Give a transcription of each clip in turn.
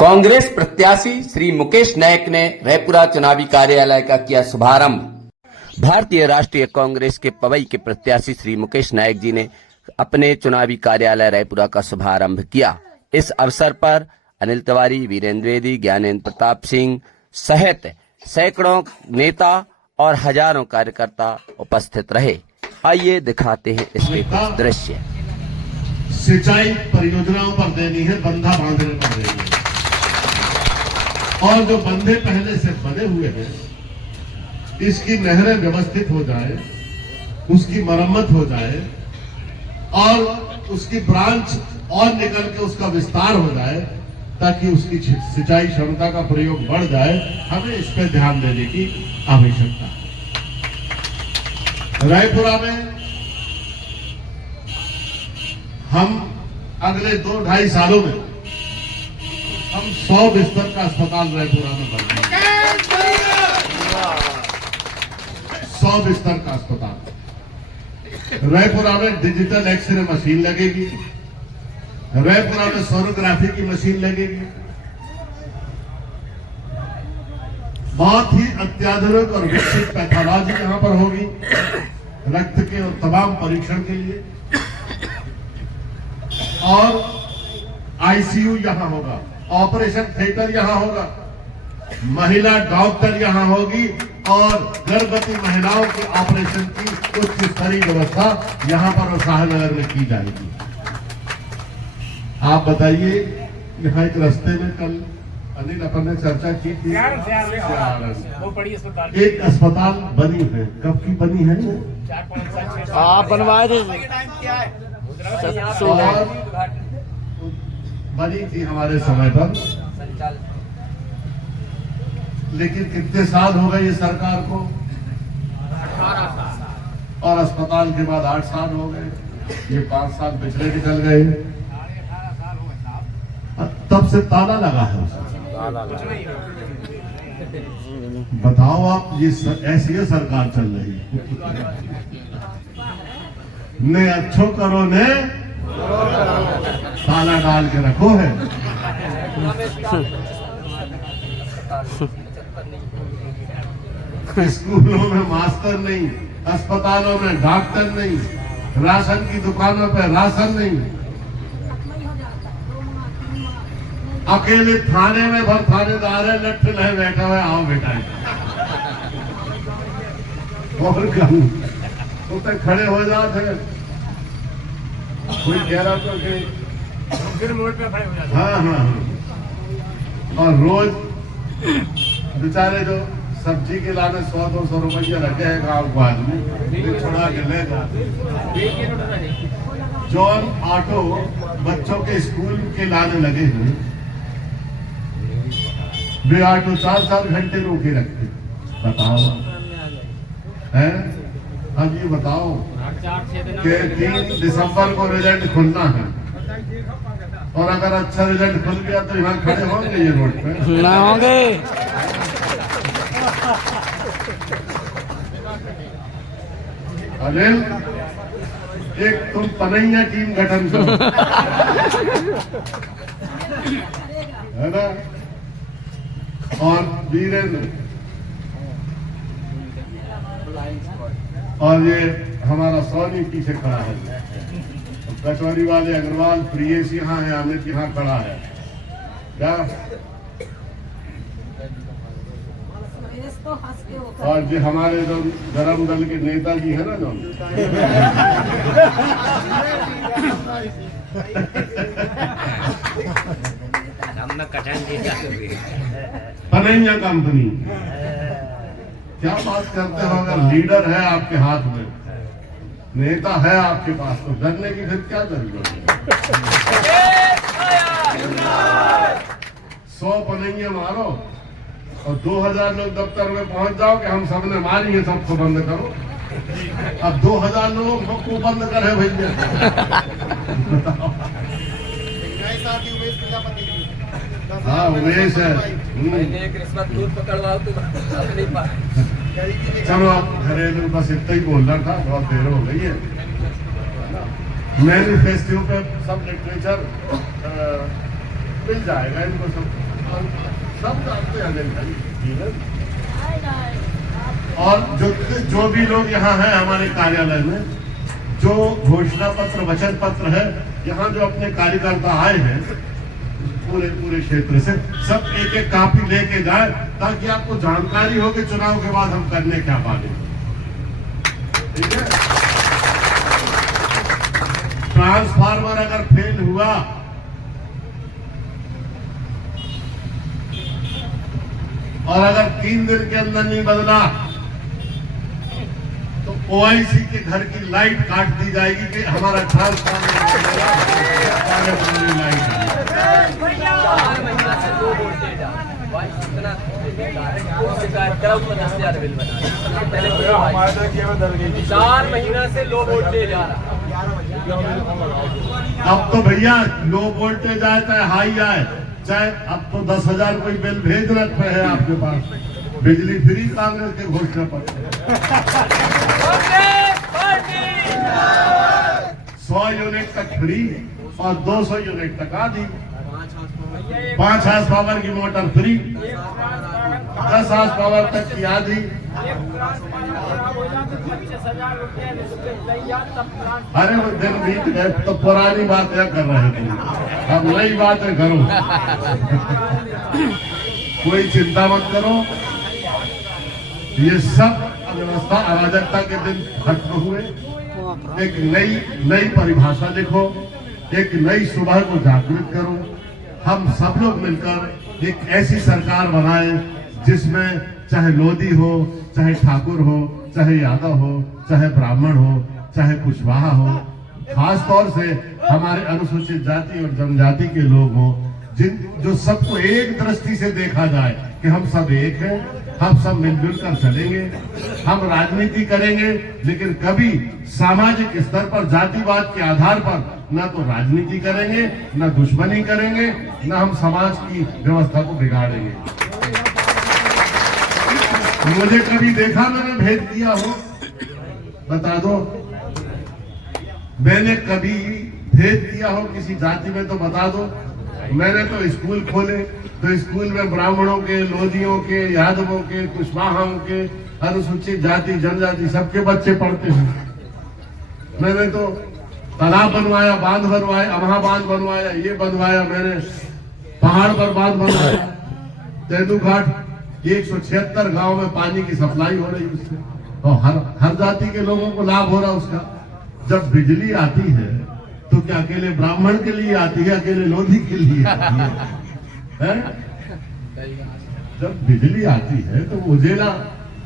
कांग्रेस प्रत्याशी श्री मुकेश नायक ने रायपुरा चुनावी कार्यालय का किया शुभारंभ। भारतीय राष्ट्रीय कांग्रेस के पवई के प्रत्याशी श्री मुकेश नायक जी ने अपने चुनावी कार्यालय रायपुरा का शुभारंभ किया। इस अवसर पर अनिल तिवारी, वीरेंद्र द्विवेदी, ज्ञानेंद्र प्रताप सिंह सहित सैकड़ों नेता और हजारों कार्यकर्ता उपस्थित रहे। आइए दिखाते हैं इसके कुछ दृश्य। सिंचाई परियोजनाओं पर देनी है, बंधा बांधने पर देनी है, और जो बंधे पहले से बने हुए हैं इसकी नहरें व्यवस्थित हो जाए, उसकी मरम्मत हो जाए और उसकी ब्रांच और निकल के उसका विस्तार हो जाए ताकि उसकी सिंचाई क्षमता का प्रयोग बढ़ जाए। हमें इस पर ध्यान देने की आवश्यकता है। रायपुरा में हम अगले 2-2.5 सालों में हम 100 बिस्तर का अस्पताल रायपुरा में बनाएंगे। 100 बिस्तर का अस्पताल। रायपुरा में डिजिटल एक्सरे मशीन लगेगी, रायपुरा में सोनोग्राफी की मशीन लगेगी। बहुत ही अत्याधुनिक और विकसित पैथोलॉजी यहां पर होगी, रक्त के और तमाम परीक्षण के लिए। और आईसीयू यहां होगा, ऑपरेशन थिएटर यहां होगा, महिला डॉक्टर यहां होगी और गर्भवती महिलाओं के ऑपरेशन की उच्च स्तरीय व्यवस्था यहां पर शाहनगर में की जाएगी। आप बताइए, यहाँ एक रास्ते में कल अनिल अपन ने चर्चा की थी, एक अस्पताल बनी है। कब की बनी है? आप बनवाए थे, बनी थी हमारे समय पर, लेकिन कितने साल हो गए ये सरकार को? 18 साल। और अस्पताल के बाद 8 साल हो गए, ये 5 साल पिछले निकल गए। तब से ताला लगा है उसका। बताओ आप, ये ऐसी है सरकार चल रही ने अच्छो करो ने ताला डाल के रखो है। स्कूलों में मास्टर नहीं, अस्पतालों में डॉक्टर नहीं, राशन की दुकानों पर राशन नहीं, अकेले थाने में भर थानेदार है, लट्ठे लहे बैठा हुआ, आओ बेटा और तो तक खड़े हो जाते। कोई कह रहा था कि फिर रोड पे खड़े हो जाते। हाँ, और रोज बेचारे जो सब्जी के लाने 100-200 रुपया रखे हैं गाँव को आदमी छुड़ा के ले जाते। जॉन ऑटो बच्चों के स्कूल के लाने लगे हैं, वे ऑटो 4-4 घंटे रोके रखते। बताओ है? अब ये बताओ कि 3 दिसंबर को रिजल्ट खुलना है, और अगर अच्छा रिजल्ट खुल गया तो यहाँ खड़े होंगे ये रोड पे? ना होंगे। अनिल, एक तुम पनैया टीम गठन करो, है ना? और वीरेंद्र और ये हमारा सोनी पीछे खड़ा है, कचौरी वाले अग्रवाल, प्रियेश यहाँ है, अमित यहाँ खड़ा है। क्या? और जो हमारे जो धर्म दल के नेताजी है ना, जो पनैया कंपनी, क्या बात करते हो? अगर लीडर है आपके हाथ में, नेता है आपके पास, तो डरने की फिर क्या जरूरत है? 100 पनैया मारो और 2000 लोग दफ्तर में पहुंच जाओ कि हम सबने मारी है, सबको बंद करो। अब 2000 लोगों को बंद करे भैया। हाँ, उमेश है। चलो आप घरेलू बस इतना ही बोलना था, बहुत देर हो गई है। मैनिफेस्टो पे सब लिटरेचर मिल जाएगा इनको सब। सब जानते हैं अनिल भाई। और जो भी लोग यहाँ हैं हमारे कार्यालय में, जो घोषणा पत्र वचन पत्र है, यहाँ जो अपने कार्यकर्ता आए हैं पूरे क्षेत्र से, सब एक एक कॉपी लेके जाए ताकि आपको जानकारी हो कि चुनाव के बाद हम करने क्या वाले। ठीक है, ट्रांसफार्मर अगर फेल हुआ और अगर 3 दिन के अंदर नहीं बदला तो ओआईसी के घर की लाइट काट दी जाएगी कि हमारा ट्रांसफार्मर लाइट। 4 महीना से 2 वोल्टेज भाई इतना शिकायत करा उसको 10,000 बिल बना पहले 4 महीना से लो वोल्टेज आ रहा। अब तो भैया लो वोल्टेज आए चाहे हाई आए, चाहे अब तो 10,000 कोई बिल भेजना है आपके पास। बिजली फ्री कांग्रेस के घोषणा पत्र 100 यूनिट तक फ्री और 200 यूनिट तक आधी। 5 हार्स पावर की मोटर फ्री, 10 हार्स पावर तक की आधी। अरे वो दिन बीत गए, तो पुरानी बात क्या कर रहे थे, अब नई बातें करो। कोई चिंता मत करो, ये सब अव्यवस्था अराजकता के दिन खत्म हुए। एक नई परिभाषा लिखो, एक नई सुबह को जागृत करो। हम सब लोग मिलकर एक ऐसी सरकार बनाएं जिसमें चाहे लोधी हो, चाहे ठाकुर हो, चाहे यादव हो, चाहे ब्राह्मण हो, चाहे कुशवाहा हो, खास तौर से हमारे अनुसूचित जाति और जनजाति के लोग हों, जो सबको एक दृष्टि से देखा जाए कि हम सब एक हैं, हम सब मिलजुल कर चलेंगे। हम राजनीति करेंगे लेकिन कभी सामाजिक स्तर पर जातिवाद के आधार पर न तो राजनीति करेंगे, न दुश्मनी करेंगे, न हम समाज की व्यवस्था को बिगाड़ेंगे। मुझे कभी देखा मैंने भेद किया हो, बता दो। मैंने कभी भेद किया हो किसी जाति में तो बता दो। मैंने तो स्कूल खोले तो स्कूल में ब्राह्मणों के, लोधियों के, यादवों के, कुशवाहाओं के, अनुसूचित जाति जनजाति सबके बच्चे पढ़ते हैं। मैंने तो तालाब बनवाया, बांध बनवाया, वहां बांध बनवाया, ये बनवाया, मैंने पहाड़ पर बांध बनवाया, तेंदू घाट 176 गांव में पानी की सप्लाई हो रही उससे, और हर जाति के लोगों को लाभ हो रहा उसका। जब बिजली आती है तो क्या अकेले ब्राह्मण के लिए आती है, अकेले लोधी के लिए आती है? जब बिजली आती है तो उजेला,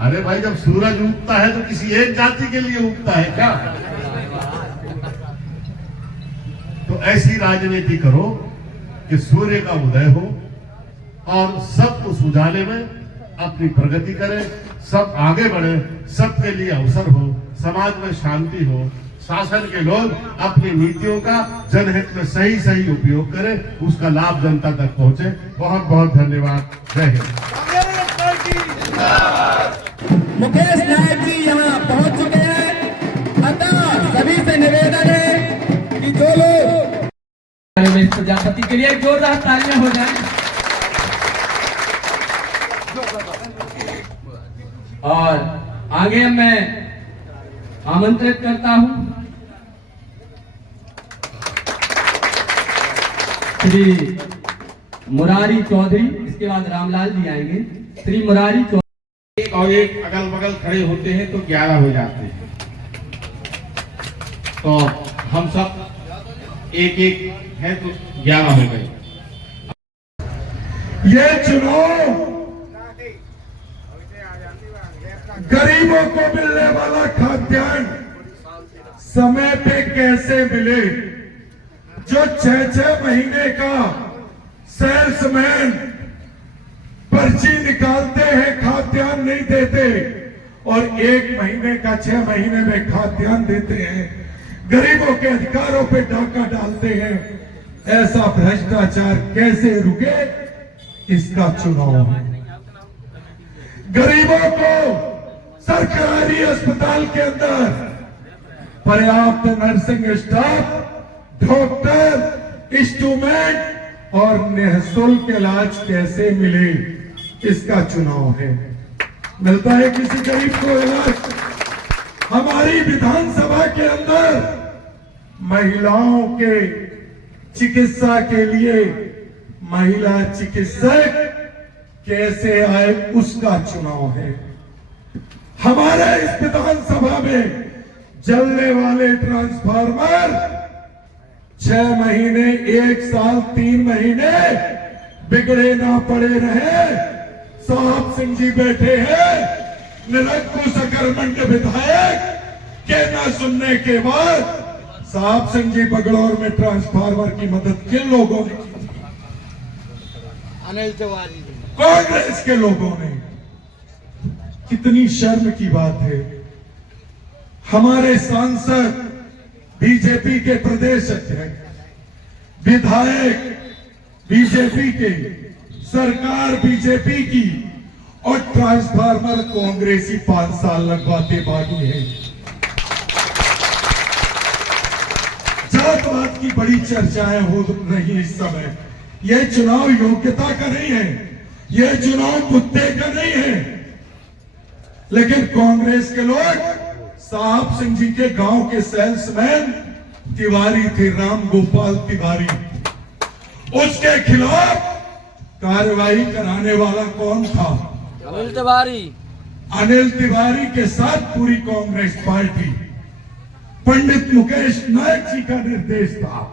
अरे भाई जब सूरज उगता है तो किसी एक जाति के लिए उगता है क्या? तो ऐसी राजनीति करो कि सूर्य का उदय हो और सब उस उजाले में अपनी प्रगति करें, सब आगे बढ़े, सबके लिए अवसर हो, समाज में शांति हो, शासन के लोग अपनी नीतियों का जनहित में सही उपयोग करें, उसका लाभ जनता तक पहुंचे। बहुत बहुत धन्यवाद। जय हिंद। मुकेश नायक जी यहाँ पहुंच चुके हैं। अतः सभी से निवेदन है कि जो लोग प्रजापति के लिए जोरदार तालियां हो जाए। और आगे मैं आमंत्रित करता हूं श्री मुरारी चौधरी, इसके बाद रामलाल जी आएंगे। श्री मुरारी चौधरी। एक और एक अगल बगल खड़े होते हैं तो 11 हो जाते हैं, तो हम सब एक है तो 11 हो गए। ये चुनाव गरीबों को मिलने वाला खाद्यान्न समय पे कैसे मिले, जो 6-6 महीने का सेल्समैन पर्ची निकालते हैं, खाद्यान्न नहीं देते, और 1 महीने का 6 महीने में खाद्यान्न देते हैं, गरीबों के अधिकारों पे डाका डालते हैं। ऐसा भ्रष्टाचार कैसे रुके, इसका चुनाव है। गरीबों को सरकारी अस्पताल के अंदर पर्याप्त नर्सिंग स्टाफ, डॉक्टर, इंस्ट्रूमेंट और निःशुल्क इलाज कैसे मिले, इसका चुनाव है। मिलता है किसी गरीब को इलाज? हमारी विधानसभा के अंदर महिलाओं के चिकित्सा के लिए महिला चिकित्सक कैसे आए, उसका चुनाव है। हमारे इस विधानसभा में जलने वाले ट्रांसफार्मर 6 महीने, 1 साल, 3 महीने बिगड़े ना पड़े रहे। साहब सिंह जी बैठे हैं, निरंकुश अकर्मण्ड विधायक के न सुनने के बाद साहब सिंह जी बगलौर में ट्रांसफार्मर की मदद किन लोगों ने की? अनिल तिवारी। कांग्रेस के लोगों ने। कितनी शर्म की बात है। हमारे सांसद, बीजेपी के प्रदेश अध्यक्ष, विधायक बीजेपी के, सरकार बीजेपी की, और ट्रांसफार्मर कांग्रेसी 5 साल लगवाते बाकी है। जातवाद की बड़ी चर्चाएं हो रही इस समय। यह चुनाव योग्यता का नहीं है, यह चुनाव कुत्ते का नहीं है। लेकिन कांग्रेस के लोग साहब सिंह जी के गांव के सेल्समैन तिवारी थे, राम गोपाल तिवारी, उसके खिलाफ कार्रवाई कराने वाला कौन था? अनिल तिवारी। अनिल तिवारी के साथ पूरी कांग्रेस पार्टी, पंडित मुकेश नायक जी का निर्देश था।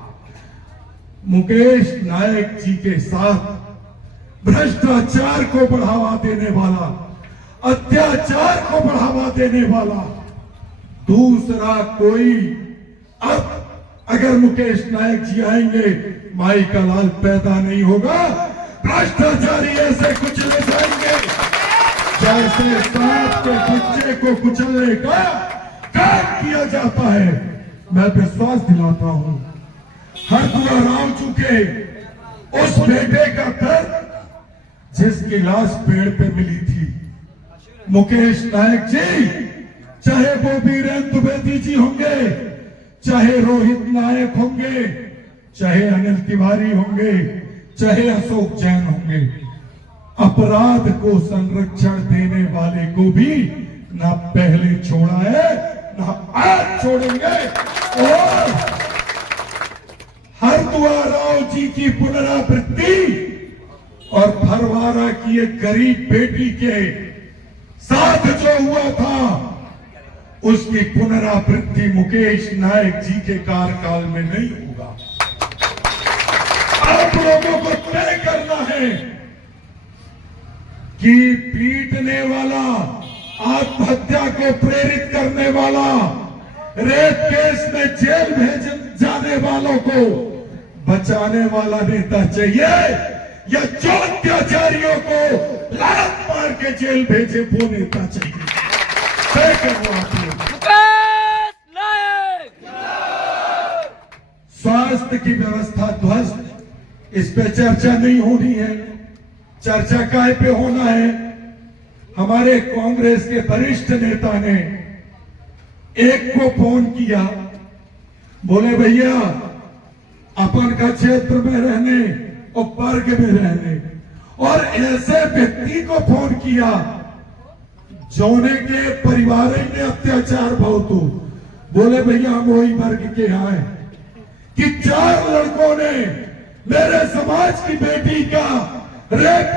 मुकेश नायक जी के साथ भ्रष्टाचार को बढ़ावा देने वाला, अत्याचार को बढ़ावा देने वाला दूसरा कोई, अब अगर मुकेश नायक जी आएंगे माई का लाल पैदा नहीं होगा। भ्रष्टाचारी ऐसे कुचले जाएंगे जैसे सांप के बच्चे को कुचलने का काम किया जाता है। मैं विश्वास दिलाता हूं, हरदुआ राव चुके उस बेटे का दर्द जिसकी लाश पेड़ पे मिली थी। मुकेश नायक जी, चाहे वो वीरेंद्र द्विवेदी जी होंगे, चाहे रोहित नायक होंगे, चाहे अनिल तिवारी होंगे, चाहे अशोक जैन होंगे, अपराध को संरक्षण देने वाले को भी ना पहले छोड़ा है ना आज छोड़ेंगे। और हरदुआ राव जी की पुनरावृत्ति और भरवारा की एक गरीब बेटी के साथ जो हुआ था, उसकी पुनरावृत्ति मुकेश नायक जी के कार्यकाल में नहीं होगा। आप लोगों को तय करना है कि पीटने वाला, आत्महत्या को प्रेरित करने वाला, रेप केस में जेल भेज जाने वालों को बचाने वाला नेता चाहिए, या जो अत्याचारियों को लात मार के जेल भेजे वो नेता चाहिए? तय करो आप लोग। स्वास्थ्य की व्यवस्था ध्वस्त, इस पे चर्चा नहीं होनी है। चर्चा काय पे होना है? हमारे कांग्रेस के वरिष्ठ नेता ने एक को फोन किया, बोले भैया अपन का क्षेत्र में रहने और वर्ग में रहने, और ऐसे व्यक्ति को फोन किया जोने के परिवार में अत्याचार बहुत हो। बोले भैया हम वही वर्ग के आए कि 4 लड़कों ने मेरे समाज की बेटी का रेप